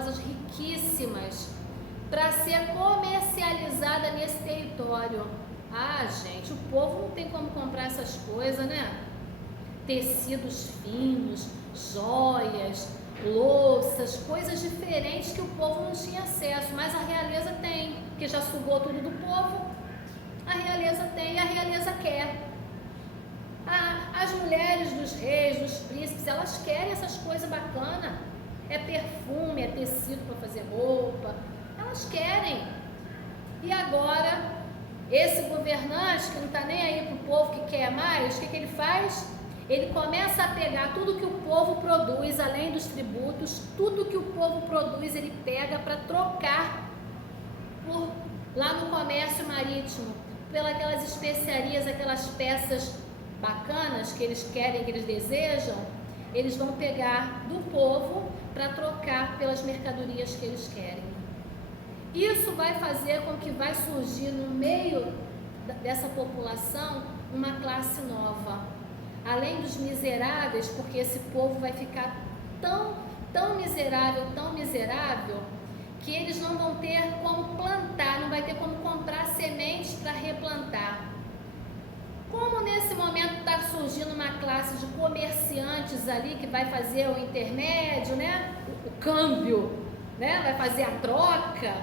riquíssimas para ser comercializada nesse território. Ah, gente, o povo não tem como comprar essas coisas, né? Tecidos finos, joias, louças, coisas diferentes que o povo não tinha acesso, mas a realeza tem, porque já sugou tudo do povo. A realeza tem e a realeza quer. As mulheres dos reis, dos príncipes, elas querem essas coisas bacanas. É perfume, é tecido para fazer roupa. Elas querem. E agora, esse governante que não está nem aí para o povo que quer mais, o que ele faz? Ele começa a pegar tudo que o povo produz, além dos tributos, tudo que o povo produz, ele pega para trocar lá no comércio marítimo, pelas especiarias, aquelas peças bacanas que eles querem, que eles desejam, eles vão pegar do povo para trocar pelas mercadorias que eles querem. Isso vai fazer com que vai surgir no meio dessa população uma classe nova. Além dos miseráveis, porque esse povo vai ficar tão miserável, que eles não vão ter como plantar, não vai ter como comprar sementes para replantar. Como nesse momento está surgindo uma classe de comerciantes ali que vai fazer o intermédio, né? O câmbio, né? Vai fazer a troca.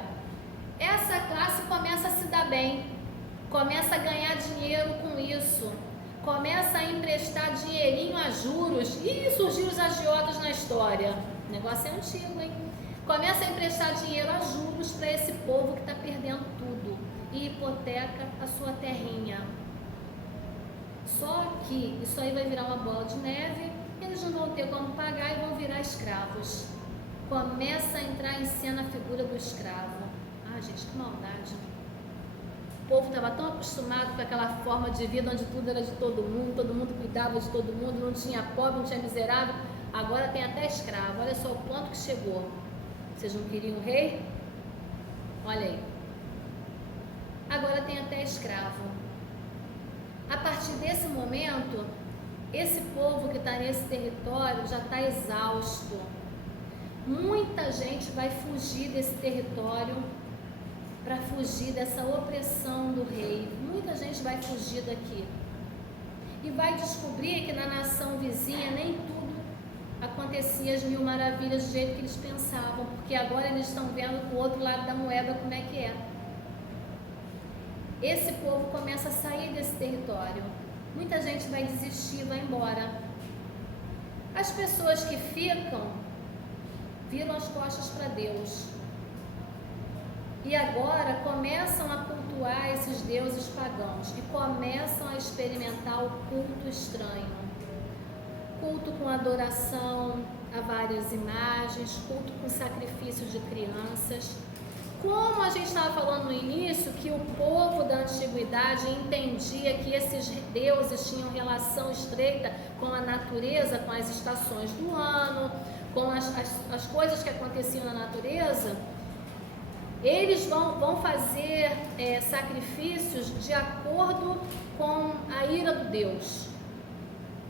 Essa classe começa a se dar bem, começa a ganhar dinheiro com isso, começa a emprestar dinheirinho a juros. E surgiu os agiotas na história. O negócio é antigo, hein? Começa a emprestar dinheiro a juros para esse povo que está perdendo tudo e hipoteca a sua terrinha. Só que isso aí vai virar uma bola de neve, eles não vão ter como pagar e vão virar escravos. Começa a entrar em cena a figura do escravo. Ah, gente, que maldade. O povo estava tão acostumado com aquela forma de vida onde tudo era de todo mundo cuidava de todo mundo, não tinha pobre, não tinha miserável. Agora tem até escravo. Olha só o ponto que chegou. Vocês não queriam rei? Olha aí. Agora tem até escravo. A partir desse momento, esse povo que está nesse território já está exausto. Muita gente vai fugir desse território para fugir dessa opressão do rei. Muita gente vai fugir daqui. E vai descobrir que na nação vizinha nem tudo acontecia as mil maravilhas do jeito que eles pensavam, porque agora eles estão vendo o outro lado da moeda como é que é. Esse povo começa a sair desse território. Muita gente vai desistir, vai embora. As pessoas que ficam viram as costas para Deus. E agora começam a cultuar esses deuses pagãos e começam a experimentar o culto estranho. Culto com adoração a várias imagens, culto com sacrifício de crianças. Como a gente estava falando no início, que o povo da antiguidade entendia que esses deuses tinham relação estreita com a natureza, com as estações do ano, com as coisas que aconteciam na natureza, eles vão fazer sacrifícios de acordo com a ira do Deus.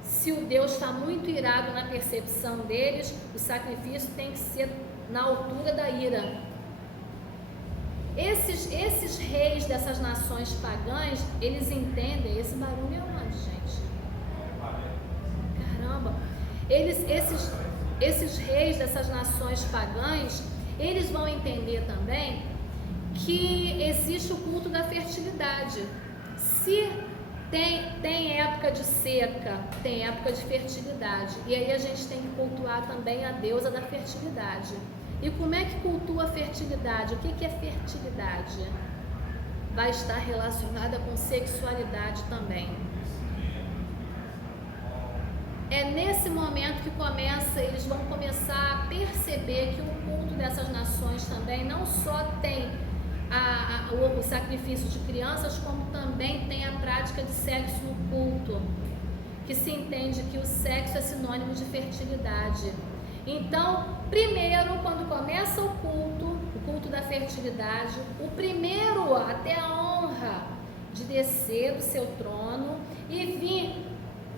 Se o Deus está muito irado na percepção deles, o sacrifício tem que ser na altura da ira. Esses reis dessas nações pagãs, eles entendem. Esse barulho é onde, gente? Caramba! Esses reis dessas nações pagãs, eles vão entender também que existe o culto da fertilidade. Se tem época de seca, tem época de fertilidade. E aí a gente tem que cultuar também a deusa da fertilidade. E como é que cultua a fertilidade? O que é fertilidade? Vai estar relacionada com sexualidade também. É nesse momento que eles vão começar a perceber que o culto dessas nações também não só tem o sacrifício de crianças, como também tem a prática de sexo no culto, que se entende que o sexo é sinônimo de fertilidade. Então, primeiro, quando começa o culto da fertilidade, o primeiro a ter a honra de descer do seu trono e vir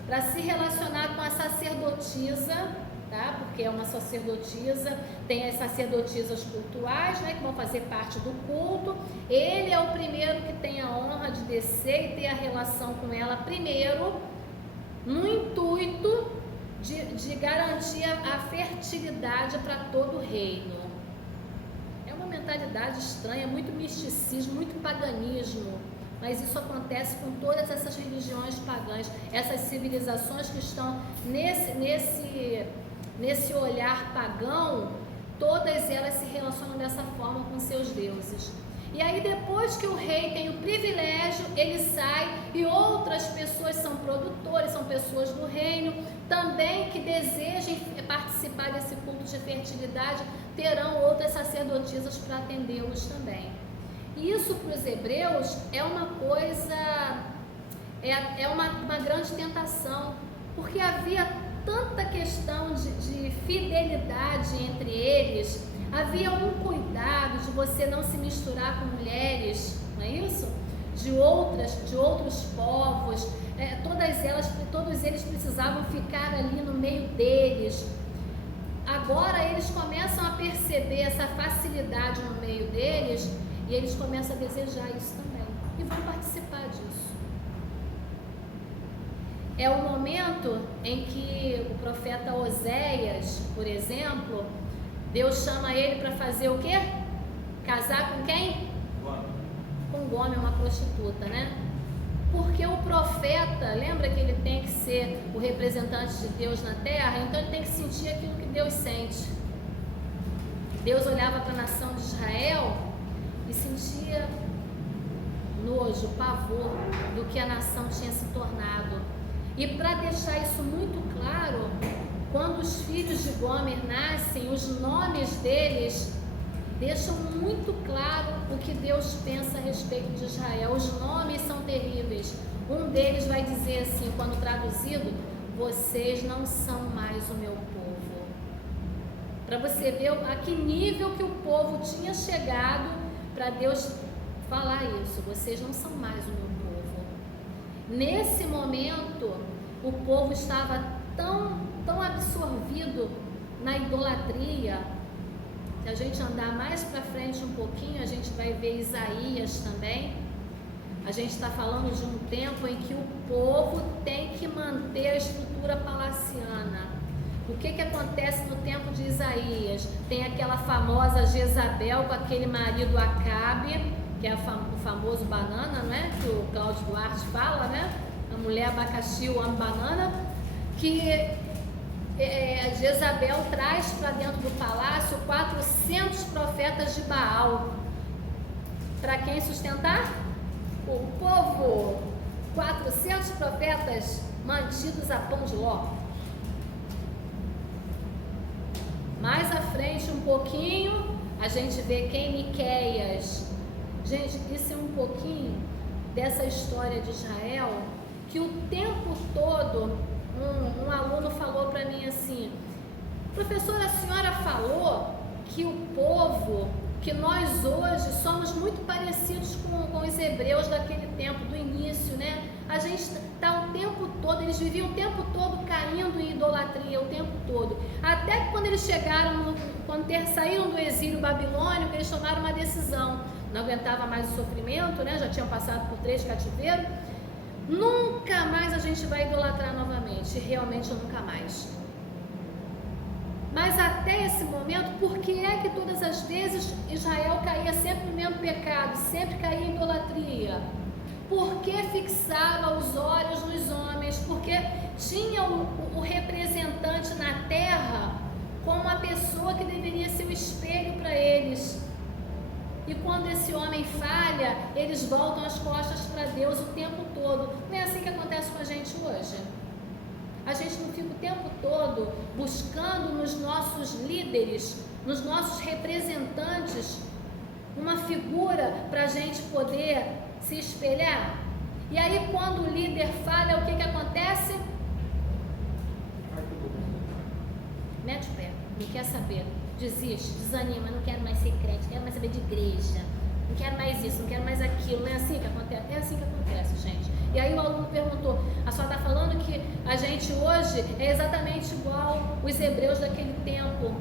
para se relacionar com a sacerdotisa tá? Porque é uma sacerdotisa, tem as sacerdotisas cultuais, né, que vão fazer parte do culto. Ele é o primeiro que tem a honra de descer e ter a relação com ela primeiro, no intuito de garantir a fertilidade para todo o reino. É uma mentalidade estranha, muito misticismo, muito paganismo, mas isso acontece com todas essas religiões pagãs, essas civilizações que estão nesse olhar pagão, todas elas se relacionam dessa forma com seus deuses. E aí depois que o rei tem o privilégio, ele sai e outras pessoas são produtores, são pessoas do reino, também que desejem participar desse culto de fertilidade, terão outras sacerdotisas para atendê-los também. E isso para os hebreus é uma coisa, é uma grande tentação, porque havia tanta questão de fidelidade entre eles, havia um cuidado de você não se misturar com mulheres, não é isso? De outros povos, todos eles precisavam ficar ali no meio deles. Agora eles começam a perceber essa facilidade no meio deles e eles começam a desejar isso também e vão participar disso. É o momento em que o profeta Oséias, por exemplo, Deus chama ele para fazer o quê? Casar com quem? Com Gomer, uma prostituta, né? Porque o profeta, lembra que ele tem que ser o representante de Deus na terra? Então ele tem que sentir aquilo que Deus sente. Deus olhava para a nação de Israel e sentia nojo, pavor do que a nação tinha se tornado. E para deixar isso muito claro, quando os filhos de Gomer nascem, os nomes deles deixam muito claro o que Deus pensa a respeito de Israel. Os nomes são terríveis. Um deles vai dizer assim, quando traduzido: vocês não são mais o meu povo. Para você ver a que nível que o povo tinha chegado para Deus falar isso: vocês não são mais o meu povo. Nesse momento, o povo estava tão absorvido na idolatria. Se a gente andar mais para frente um pouquinho, a gente vai ver Isaías também. A gente está falando de um tempo em que o povo tem que manter a estrutura palaciana. O que acontece no tempo de Isaías? Tem aquela famosa Jezabel com aquele marido Acabe, que é o famoso banana, né? Que o Cláudio Duarte fala, né? A mulher abacaxi, o homem banana, que Jezabel traz para dentro do palácio 400 profetas de Baal. Para quem sustentar? O povo. 400 profetas mantidos a pão de ló. Mais à frente um pouquinho, a gente vê quem? Miqueias. Gente, isso é um pouquinho dessa história de Israel, que o tempo todo um aluno falou para mim assim: professora, a senhora falou que o povo, que nós hoje somos muito parecidos com os hebreus daquele tempo, do início, né? A gente está o tempo todo, eles viviam o tempo todo caindo em idolatria, o tempo todo. Até que quando eles chegaram, saíram do exílio babilônico, eles tomaram uma decisão. Não aguentava mais o sofrimento, né? Já tinham passado por 3 cativeiros. Nunca mais a gente vai idolatrar novamente. Realmente nunca mais. Mas até esse momento, por que é que todas as vezes Israel caía sempre no mesmo pecado, sempre caía em idolatria? Porque fixava os olhos nos homens, porque tinha o representante na terra como a pessoa que deveria ser o espelho para eles. E quando esse homem falha, eles voltam as costas para Deus o tempo todo. Não é assim que acontece com a gente hoje? A gente não fica o tempo todo buscando nos nossos líderes, nos nossos representantes, uma figura para a gente poder se espelhar? E aí quando o líder falha, o que acontece? Mete o pé, não quer saber, desiste, desanima, não quero mais ser crente, quero mais saber de igreja. Não quero mais isso, não quero mais aquilo. Não é assim que acontece? É assim que acontece, gente. E aí o aluno perguntou, a senhora está falando que a gente hoje é exatamente igual os hebreus daquele tempo.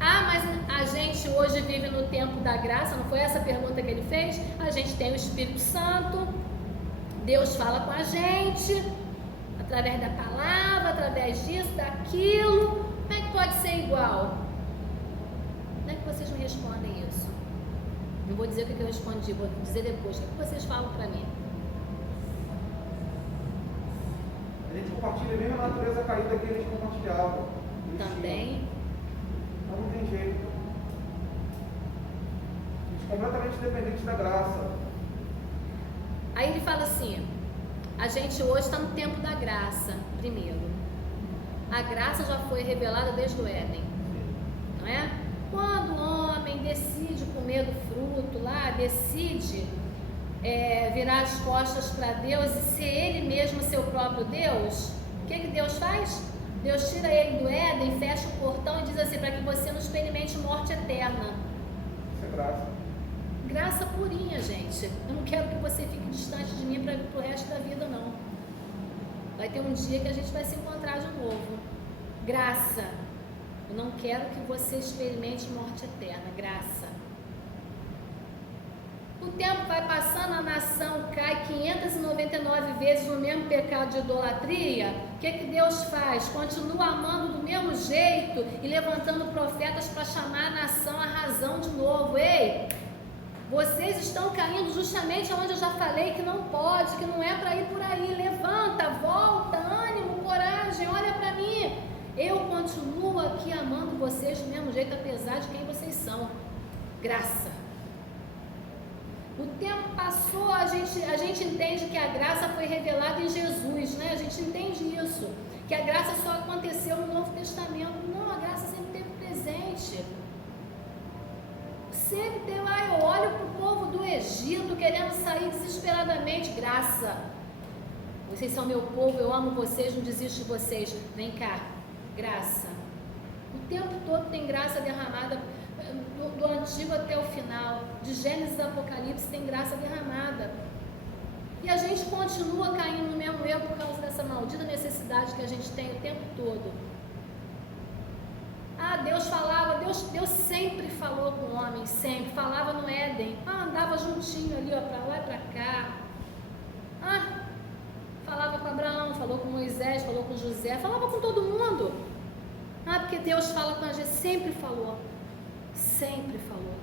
Mas a gente hoje vive no tempo da graça, não foi essa a pergunta que ele fez? A gente tem o Espírito Santo, Deus fala com a gente, através da palavra, através disso, daquilo. Como é que pode ser igual? Como é que vocês me respondem isso? Não vou dizer o que eu respondi, vou dizer depois. O que vocês falam para mim? A gente compartilha a mesma natureza caída que eles compartilhavam. Também. Então não tem jeito. A gente é completamente dependente da graça. Aí ele fala assim, a gente hoje está no tempo da graça, primeiro. A graça já foi revelada desde o Éden, não é? Quando o homem decide comer do fruto lá, decide virar as costas para Deus e ser ele mesmo seu próprio Deus, o que Deus faz? Deus tira ele do Éden, fecha o portão e diz assim, para que você não experimente morte eterna. Isso é graça. Graça purinha, gente. Eu não quero que você fique distante de mim para o resto da vida, não. Vai ter um dia que a gente vai se encontrar de novo. Graça. Eu não quero que você experimente morte eterna. Graça. O tempo vai passando, a nação cai 599 vezes no mesmo pecado de idolatria. O que Deus faz? Continua amando do mesmo jeito e levantando profetas para chamar a nação à razão de novo. Ei, vocês estão caindo justamente onde eu já falei que não pode, que não é para ir por aí. Levanta, volta, ânimo, coragem, olha para mim. Eu continuo aqui amando vocês do mesmo jeito, apesar de quem vocês são. Graça. O tempo passou, a gente entende que a graça foi revelada em Jesus, né? A gente entende isso, que a graça só aconteceu no Novo Testamento. Não, a graça sempre esteve presente. Sempre teve. Eu olho para o povo do Egito querendo sair desesperadamente. Graça. Vocês são meu povo, eu amo vocês, não desisto de vocês. Vem cá. Graça. O tempo todo tem graça derramada. Do Antigo até o final, de Gênesis a Apocalipse, tem graça derramada. E a gente continua caindo no mesmo erro por causa dessa maldita necessidade que a gente tem o tempo todo. Deus falava, Deus sempre falou com o homem, sempre. Falava no Éden, andava juntinho ali, para lá e para cá. Falava com Abraão, falou com Moisés, falou com José, falava com todo mundo. Porque Deus fala com a gente, sempre falou. Sempre falou.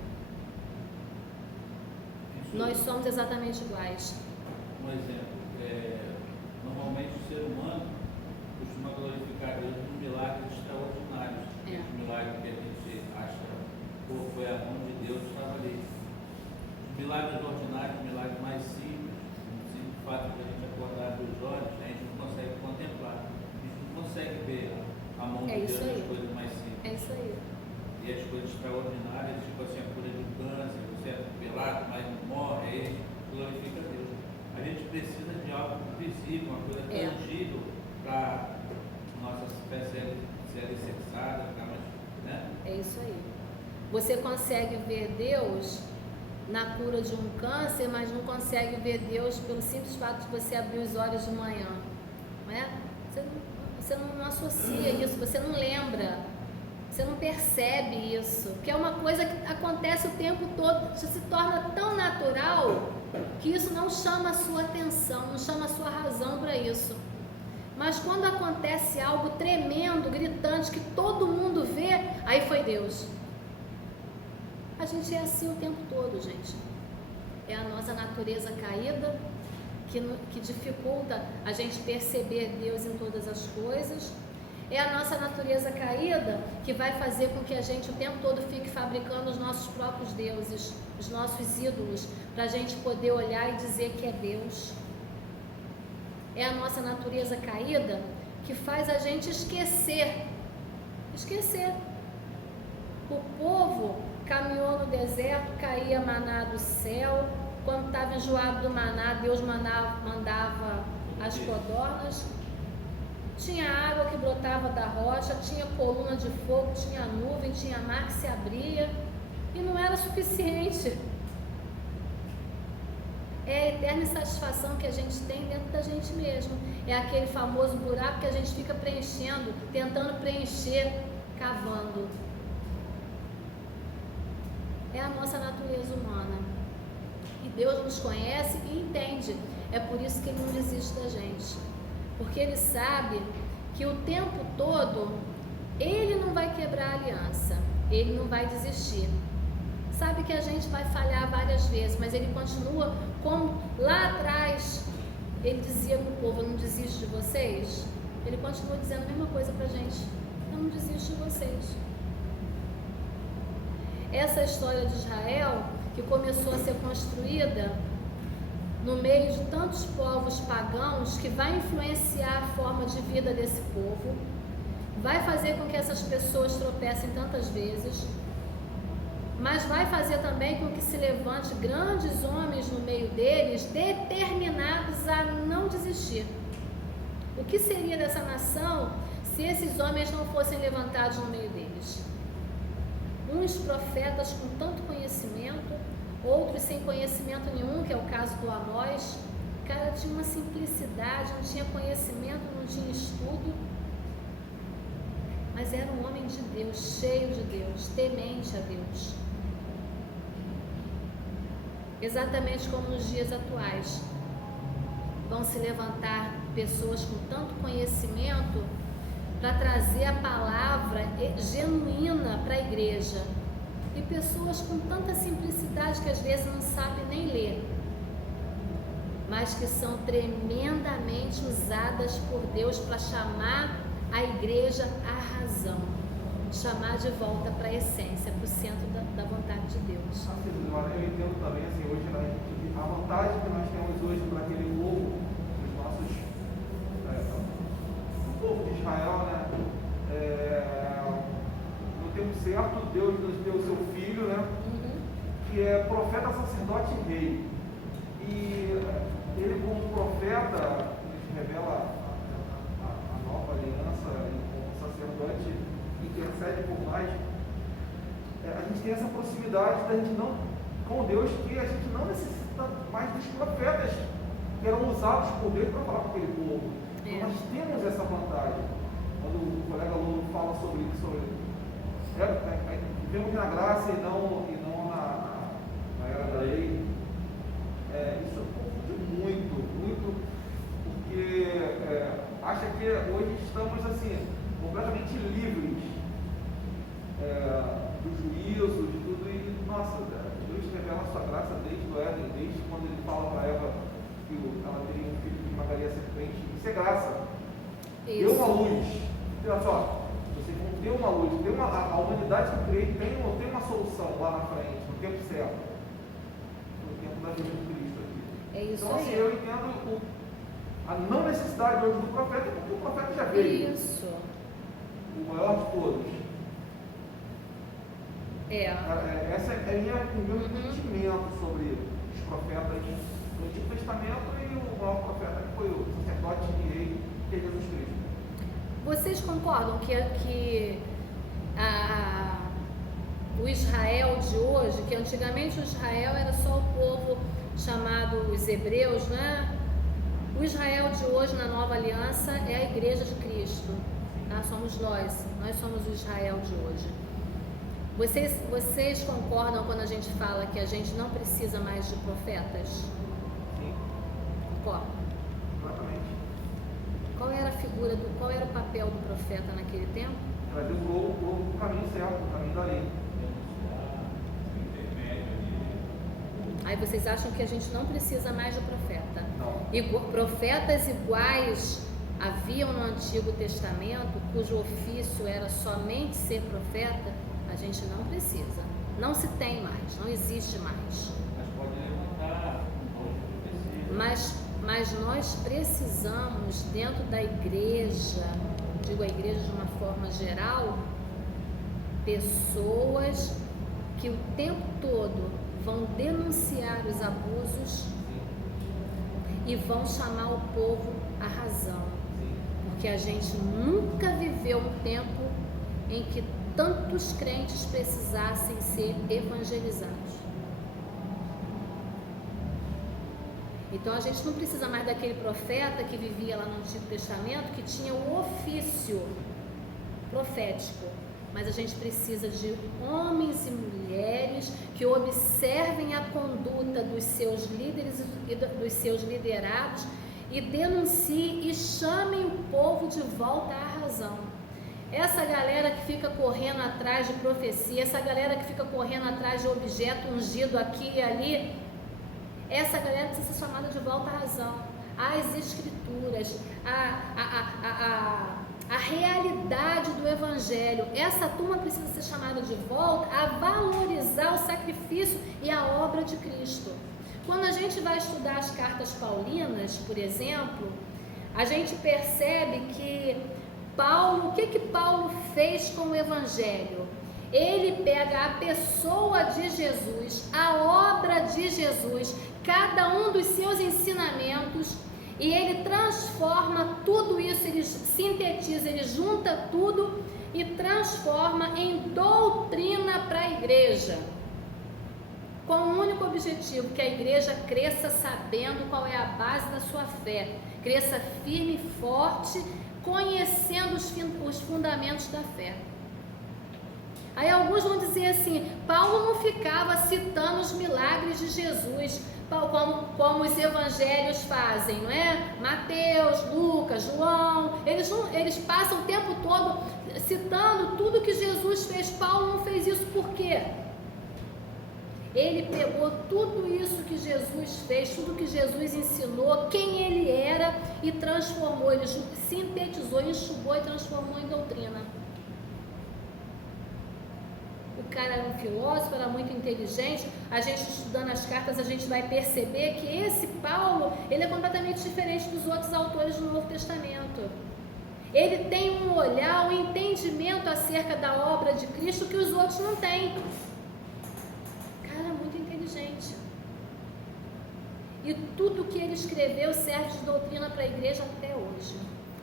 Nós somos exatamente iguais. Um exemplo, normalmente o ser humano costuma glorificar Deus nos milagres extraordinários. Os milagres que a gente acha, foi a mão de Deus que estava ali. Os milagres ordinários, os milagres mais simples, o simples fato de a gente acordar dos olhos, a gente não consegue contemplar. A gente não consegue ver a mão de Deus nas coisas mais simples. É isso aí. E as coisas extraordinárias, tipo assim, a cura de câncer, você é pelado, mas não morre, aí glorifica a Deus. A gente precisa de algo visível, uma coisa tangível para nossa fé ser alicerçada, ficar mais, né? É isso aí. Você consegue ver Deus na cura de um câncer, mas não consegue ver Deus pelo simples fato de você abrir os olhos de manhã, não é? Você não associa isso, você não lembra. Você não percebe isso, que é uma coisa que acontece o tempo todo, se torna tão natural que isso não chama a sua atenção, não chama a sua razão para isso. Mas quando acontece algo tremendo, gritante, que todo mundo vê, aí foi Deus. A gente é assim o tempo todo, gente. É a nossa natureza caída que dificulta a gente perceber Deus em todas as coisas. É a nossa natureza caída que vai fazer com que a gente o tempo todo fique fabricando os nossos próprios deuses, os nossos ídolos, para a gente poder olhar e dizer que é Deus. É a nossa natureza caída que faz a gente esquecer. O povo caminhou no deserto, caía maná do céu. Quando estava enjoado do maná, Deus mandava as codornas. Tinha água que brotava da rocha, tinha coluna de fogo, tinha nuvem, tinha mar que se abria. e não era suficiente. É a eterna insatisfação que a gente tem dentro da gente mesmo. É aquele famoso buraco que a gente fica preenchendo, tentando preencher, cavando. É a nossa natureza humana. E Deus nos conhece e entende. É por isso que Ele não desiste da gente. Porque Ele sabe que o tempo todo Ele não vai quebrar a aliança. Ele não vai desistir. Sabe que a gente vai falhar várias vezes, mas Ele continua como lá atrás Ele dizia para o povo: eu não desisto de vocês. Ele continua dizendo a mesma coisa para a gente: eu não desisto de vocês. Essa história de Israel, que começou a ser construída no meio de tantos povos pagãos, que vai influenciar a forma de vida desse povo, vai fazer com que essas pessoas tropecem tantas vezes, mas vai fazer também com que se levante grandes homens no meio deles, determinados a não desistir. O que seria dessa nação se esses homens não fossem levantados no meio deles? Uns profetas com tanto conhecimento, outros sem conhecimento nenhum, que é o caso do Amós. O cara tinha uma simplicidade, não tinha conhecimento, não tinha estudo, mas era um homem de Deus, cheio de Deus, temente a Deus. Exatamente como nos dias atuais, vão se levantar pessoas com tanto conhecimento para trazer a palavra genuína para a igreja, e pessoas com tanta simplicidade que às vezes não sabem nem ler, mas que são tremendamente usadas por Deus para chamar a igreja à razão, chamar de volta para a essência, para o centro da vontade de Deus. Eu entendo também, assim, hoje a vantagem que nós temos hoje para aquele povo, os nossos, o povo de Israel, né? No tempo certo, Deus nos deu o seu filho, né? Que é profeta, sacerdote e rei. E ele, como profeta, ele revela a nova aliança, e como sacerdote intercede por nós. A gente tem essa proximidade da gente não, com Deus, que a gente não necessita mais dos profetas que eram usados por Deus para falar com aquele povo. Então, nós temos essa vantagem. Quando o colega Lula fala sobre isso, vivemos na graça e não na era da lei, isso confunde muito, porque acha que hoje estamos assim, completamente livres do juízo, de tudo, e nossa, Deus revela a sua graça desde o Éden, desde quando ele fala para Eva que ela teria um filho que esmagaria a serpente. Isso é graça. Isso. Deu uma luz. Olha só, vocês vão ter uma luz, a humanidade que eu criei tem uma solução lá na frente, no tempo certo, no tempo da vida de Cristo aqui. É isso. Então, assim, aí. eu entendo a não necessidade hoje do profeta, porque o profeta já veio. Isso. O maior de todos. Essa é o meu entendimento sobre os profetas do Antigo Testamento e o maior profeta que foi o sacerdote e rei, que é Jesus Cristo. Vocês concordam que o Israel de hoje, que antigamente o Israel era só o povo chamado os hebreus, né? O Israel de hoje na nova aliança é a igreja de Cristo, tá? Somos nós somos o Israel de hoje. Vocês concordam quando a gente fala que a gente não precisa mais de profetas? Sim. Concordam? Exatamente. Qual era o papel do profeta naquele tempo? Trazer o povo para o caminho certo, o caminho da lei. Aí vocês acham que a gente não precisa mais de profeta? Não. Profetas iguais haviam no Antigo Testamento, cujo ofício era somente ser profeta, a gente não precisa. Não se tem mais, não existe mais. Mas pode levantar um profecia. Mas nós precisamos, dentro da igreja, digo a igreja de uma forma geral, pessoas que o tempo todo vão denunciar os abusos e vão chamar o povo à razão. Porque a gente nunca viveu um tempo em que tantos crentes precisassem ser evangelizados. Então a gente não precisa mais daquele profeta que vivia lá no Antigo Testamento, que tinha o ofício profético, mas a gente precisa de homens e mulheres que observem a conduta dos seus líderes e dos seus liderados e denunciem e chamem o povo de volta à razão. Essa galera que fica correndo atrás de profecia, essa galera que fica correndo atrás de objeto ungido aqui e ali, essa galera precisa ser chamada de volta à razão, às escrituras, a realidade do evangelho. Essa turma precisa ser chamada de volta a valorizar o sacrifício e a obra de Cristo. Quando a gente vai estudar as cartas paulinas, por exemplo, a gente percebe que Paulo, o que Paulo fez com o evangelho? Ele pega a pessoa de Jesus, a obra de Jesus, cada um dos seus ensinamentos, e ele transforma tudo isso, ele sintetiza, ele junta tudo e transforma em doutrina para a igreja, com um único objetivo: que a igreja cresça sabendo qual é a base da sua fé, cresça firme e forte, conhecendo os fundamentos da fé. Aí alguns vão dizer assim: Paulo não ficava citando os milagres de Jesus, como os evangelhos fazem, não é? Mateus, Lucas, João, eles passam o tempo todo citando tudo que Jesus fez. Paulo não fez isso por quê? Ele pegou tudo isso que Jesus fez, tudo que Jesus ensinou, quem ele era, e transformou, ele sintetizou, enxugou e transformou em doutrina. O cara era um filósofo, era muito inteligente. A gente estudando as cartas, a gente vai perceber que esse Paulo, ele é completamente diferente dos outros autores do Novo Testamento. Ele tem um olhar, um entendimento acerca da obra de Cristo que os outros não têm. Cara, muito inteligente. E tudo que ele escreveu serve de doutrina para a igreja até hoje.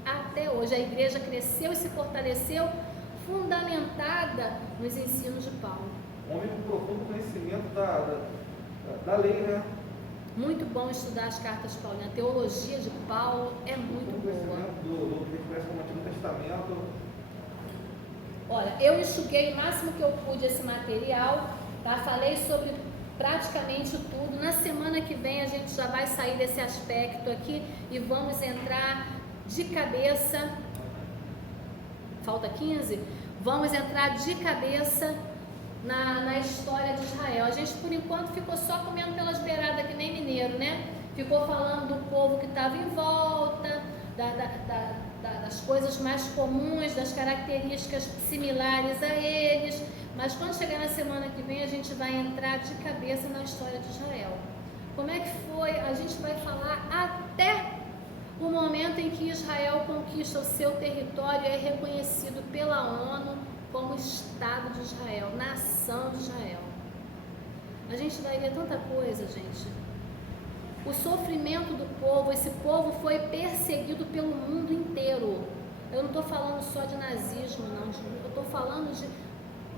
Até hoje. A igreja cresceu e se fortaleceu fundamentada nos ensinos de Paulo. Homem com profundo conhecimento da lei, né? Muito bom estudar as cartas paulinas. A teologia de Paulo é muito boa. Do que conhece como Antigo Testamento. Olha, eu enxuguei o máximo que eu pude esse material, tá? Falei sobre praticamente tudo. Na semana que vem a gente já vai sair desse aspecto aqui e vamos entrar de cabeça. Falta 15? Vamos entrar de cabeça na história de Israel. A gente, por enquanto, ficou só comendo pelas beiradas, que nem mineiro, né? Ficou falando do povo que estava em volta, das coisas mais comuns, das características similares a eles. Mas quando chegar na semana que vem, a gente vai entrar de cabeça na história de Israel. Como é que foi? A gente vai falar até o momento em que Israel conquista o seu território e é reconhecido pela ONU como Estado de Israel, nação de Israel. A gente vai ver tanta coisa, gente. O sofrimento do povo, esse povo foi perseguido pelo mundo inteiro. Eu não estou falando só de nazismo, não. Eu estou falando de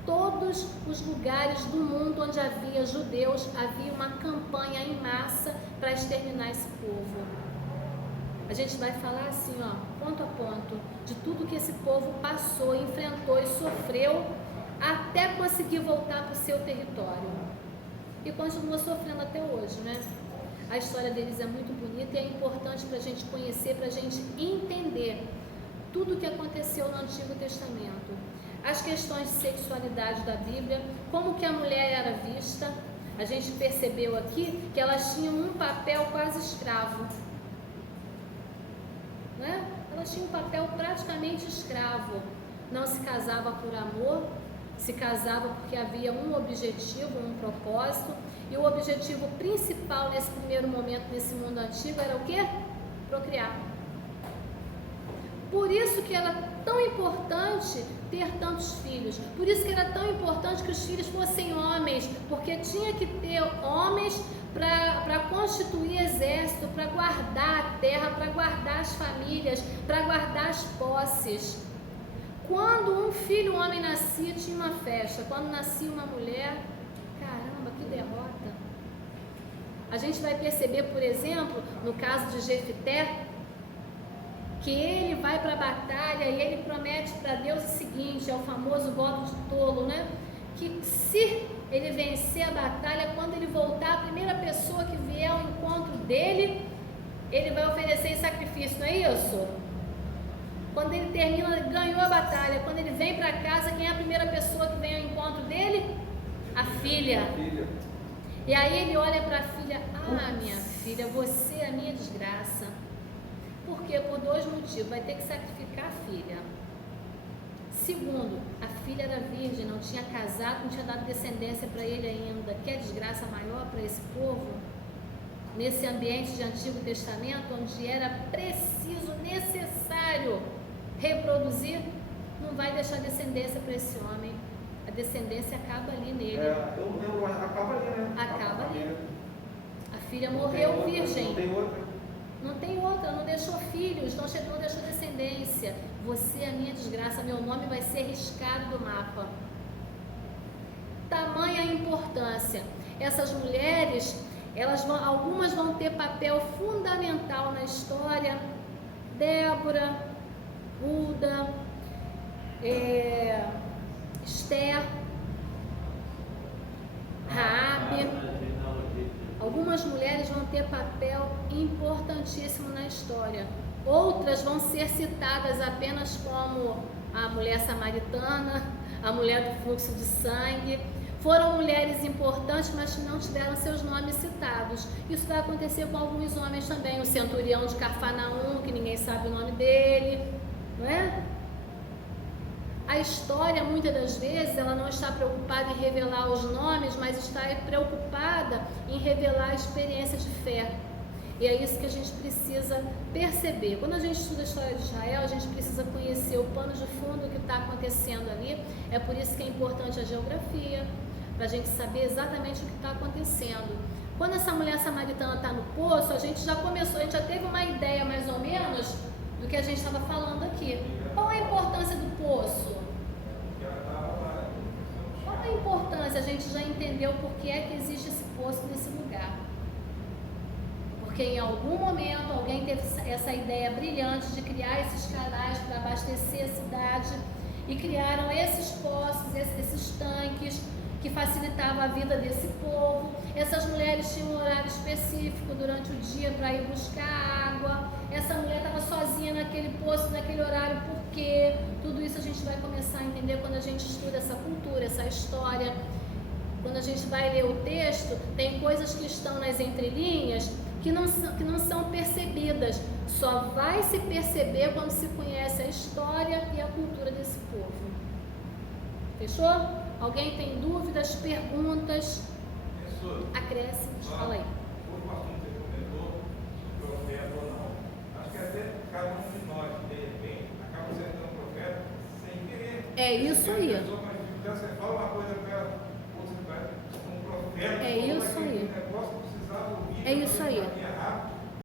todos os lugares do mundo onde havia judeus, havia uma campanha em massa para exterminar esse povo. A gente vai falar assim, ó, ponto a ponto, de tudo que esse povo passou, enfrentou e sofreu até conseguir voltar para o seu território. E continua sofrendo até hoje, né? A história deles é muito bonita e é importante para a gente conhecer, para a gente entender tudo o que aconteceu no Antigo Testamento. As questões de sexualidade da Bíblia, como que a mulher era vista. A gente percebeu aqui que elas tinham um papel quase escravo. Né? Elas tinham um papel praticamente escravo. Não se casava por amor, se casava porque havia um objetivo, um propósito, e o objetivo principal nesse primeiro momento, nesse mundo antigo, era o quê? Procriar. Por isso que era tão importante ter tantos filhos, por isso que era tão importante que os filhos fossem homens, porque tinha que ter homens para constituir exército, para guardar a terra, para guardar as famílias, para guardar as posses. Quando um filho homem nascia, tinha uma festa. Quando nascia uma mulher, caramba, que derrota. A gente vai perceber, por exemplo, no caso de Jefité, que ele vai para a batalha e ele promete para Deus o seguinte, é o famoso voto de tolo, né? Que se ele vencer a batalha, quando ele voltar, a primeira pessoa que vier ao encontro dele, ele vai oferecer em sacrifício, não é isso? Quando ele termina, ganhou a batalha, quando ele vem para casa, quem é a primeira pessoa que vem ao encontro dele? A filha. E aí ele olha para a filha, minha filha, você é a minha desgraça. Por quê? Por 2 motivos. Vai ter que sacrificar a filha. Segundo, a filha era virgem, não tinha casado, não tinha dado descendência para ele ainda. Quer desgraça maior para esse povo? Nesse ambiente de Antigo Testamento, onde era preciso, necessário reproduzir, não vai deixar descendência para esse homem. A descendência acaba ali nele. Eu lembro, acaba ali, né? Acaba ali. A filha morreu virgem. Não tem outra. Não tem outra, não deixou filhos, não deixou descendência. Você é a minha desgraça, meu nome vai ser riscado do mapa. Tamanha a importância. Essas mulheres, algumas vão ter papel fundamental na história. Débora, Hulda, Esther, Raabe. Algumas mulheres vão ter papel importantíssimo na história. Outras vão ser citadas apenas como a mulher samaritana, a mulher do fluxo de sangue. Foram mulheres importantes, mas não tiveram seus nomes citados. Isso vai acontecer com alguns homens também. O centurião de Cafarnaum, que ninguém sabe o nome dele, não é? A história, muitas das vezes, ela não está preocupada em revelar os nomes, mas está preocupada em revelar a experiência de fé. E é isso que a gente precisa perceber. Quando a gente estuda a história de Israel, a gente precisa conhecer o pano de fundo que está acontecendo ali. É por isso que é importante a geografia, para a gente saber exatamente o que está acontecendo. Quando essa mulher samaritana está no poço, a gente já teve uma ideia mais ou menos do que a gente estava falando aqui. Qual a importância do poço? Qual a importância? A gente já entendeu por que é que existe esse poço nesse lugar. Porque em algum momento alguém teve essa ideia brilhante de criar esses canais para abastecer a cidade e criaram esses poços, esses tanques que facilitavam a vida desse povo. Essas mulheres tinham um horário específico durante o dia para ir buscar água. Essa mulher estava sozinha naquele poço, naquele horário, por quê? Tudo isso a gente vai começar a entender quando a gente estuda essa cultura, essa história. Quando a gente vai ler o texto, tem coisas que estão nas entrelinhas que não são percebidas. Só vai se perceber quando se conhece a história e a cultura desse povo. Fechou? Alguém tem dúvidas, perguntas? Acresce, fala aí. O pastor que você comentou, o profeta ou não. Acho que até cada um de nós, de repente, acaba sendo um profeta sem querer. É isso aí. Você fala uma coisa para ela, outra para um profeta. É isso aí. Um negócio que precisava ouvir. É isso aí.